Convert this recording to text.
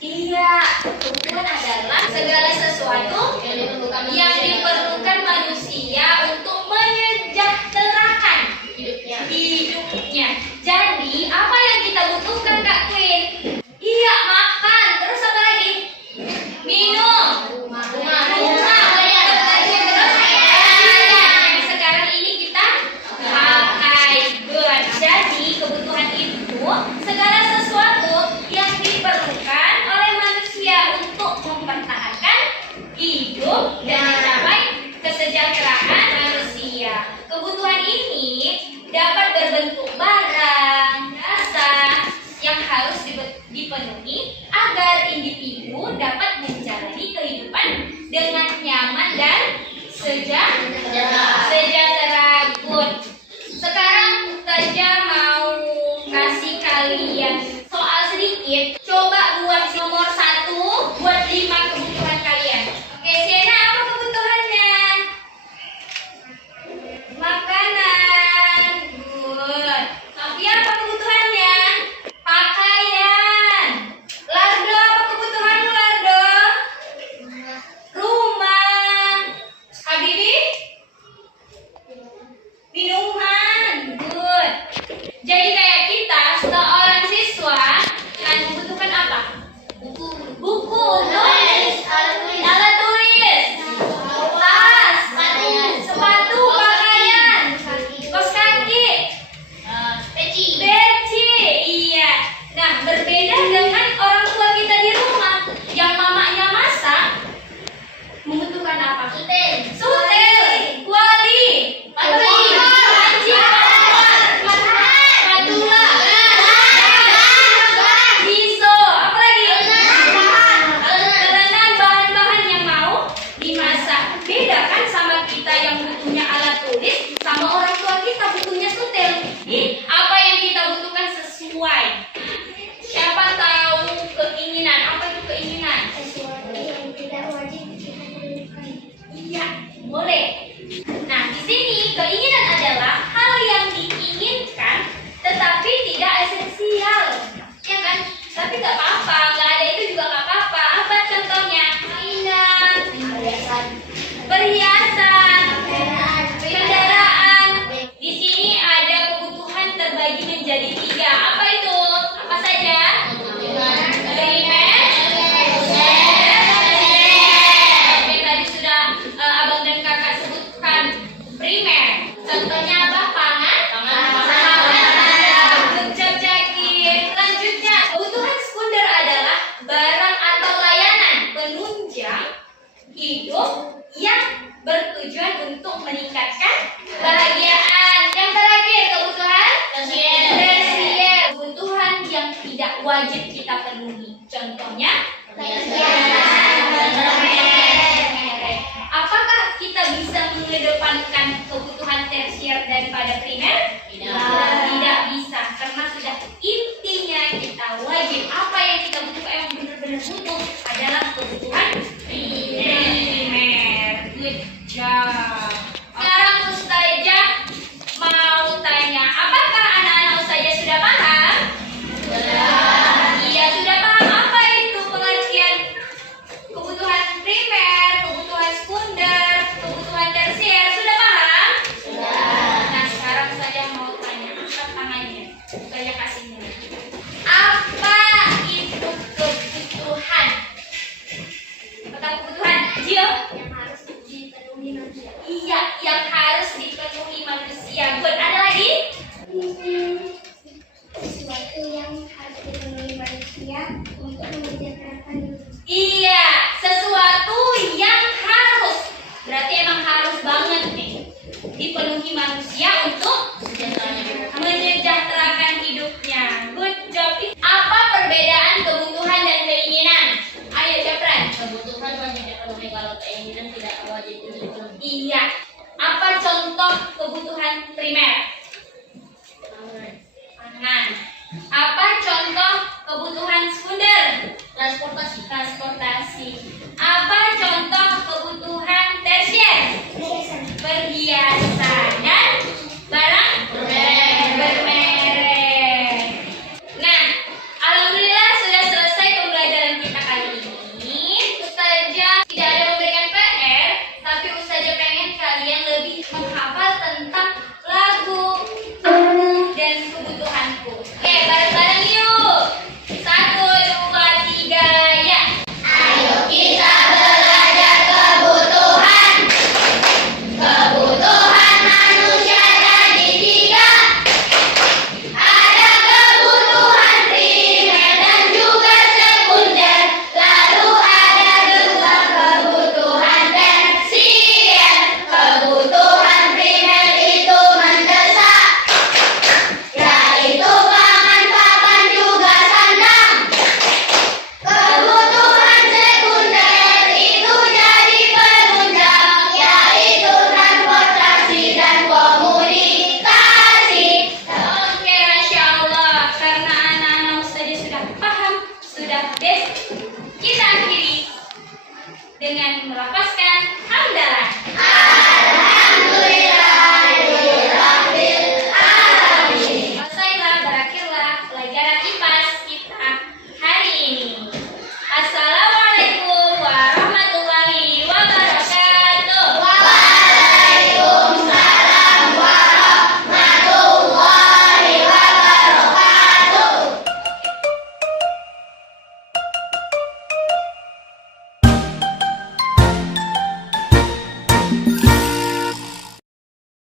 Iya, kebutuhan adalah segala sesuatu yang diperlukan manusia untuk menyejahterakan hidupnya. Jadi, apa yang kita butuhkan, Kak Queen? Iya, makan. Terus apa lagi? Minum. Rumah. Sekarang ini kita pakai. Good. Jadi, kebutuhan itu segala sesuatu yang diperlukan oleh manusia untuk mempertahankan hidup dan mencapai kesejahteraan manusia. Kebutuhan ini dapat berbentuk barang, jasa yang harus dipenuhi agar individu dapat menjalani kehidupan dengan nyaman dan sejahtera. Good. Sekarang saja mau kasih kalian soal sedikit. Coba buat nomor 1 buat 5 kebutuhan kalian. Oke, Sienna, apa kebutuhannya? Makanan. Good. Tapi apa kebutuhannya? Pakaian. Lardo, apa kebutuhanmu, Lardo? Rumah. Habibi? Minuman. Good. Jadi kayak kita seorang siswa kan membutuhkan apa? Buku, alat tulis, tas, sepatu, pakaian, kaos kaki, peci. Iya. Nah, berbeda dengan orang tua kita di rumah yang mamanya masak, membutuhkan apa? Sutel, kuali, panci, spatula, pisau, apa lagi? Karena bahan-bahan yang mau dimasak. Beda kan sama kita yang butuhnya alat tulis, sama orang tua kita butuhnya sutel. Apa yang kita butuhkan sesuai. Siapa tahu keinginan? Apa itu keinginan? Iya, boleh. Nah, di sini keinginan adalah hal yang diinginkan tetapi tidak esensial, ya kan? Tapi nggak apa-apa, nggak ada itu juga nggak apa-apa. Apa contohnya? Mainan, perhiasan, kendaraan. Di sini ada kebutuhan terbagi menjadi 3. Apa itu? Apa saja? Primer, Oke, tadi sudah abang dan kakak sebutkan primer. Contohnya apa? Pangan. Good Jackie. Selanjutnya, kebutuhan sekunder adalah barang atau layanan penunjang hidup yang bertujuan untuk meningkatkan kebahagiaan. Yang terakhir, kebutuhan tersier. Kebutuhan yang tidak wajib kita penuhi. Contohnya, apakah kita bisa mengedepankan kebutuhan tersier daripada primer? Tidak bisa, karena sudah intinya kita wajib. Apa yang kita butuhkan, yang benar-benar butuh adalah kebutuhan primer. Good job. Sekarang Ustazah mau tanya, apakah anak-anak Ustazah sudah paham? Iya, sudah paham apa itu pengertian kebutuhan primer, kebutuhan sekunder, kebutuhan tersier. Sudah paham? Nah, sekarang saya mau tanya, angkat tangannya. Saya kasih nih. Apa itu kebutuhan? Kata kebutuhan, Jill? Yang harus dipenuhi manusia. Iya, yang harus dipenuhi manusia. Good. Ada lagi? Sesuatu yang harus dipenuhi manusia untuk menyejahterakan hidup. Iya, sesuatu yang harus. Berarti emang harus banget nih dipenuhi manusia untuk menyejahterakan hidupnya. Good job. Apa perbedaan kebutuhan dan keinginan? Ayo, Japran. Kebutuhan wajib dipenuhi, kalau keinginan tidak wajib dipenuhi. Iya. Apa contoh kebutuhan primer? Pangan. Apa contoh kebutuhan sekunder? Transportasi. Apa contoh kebutuhan tersier? Perhiasan dan barang bermerek. Nah, dengan neraka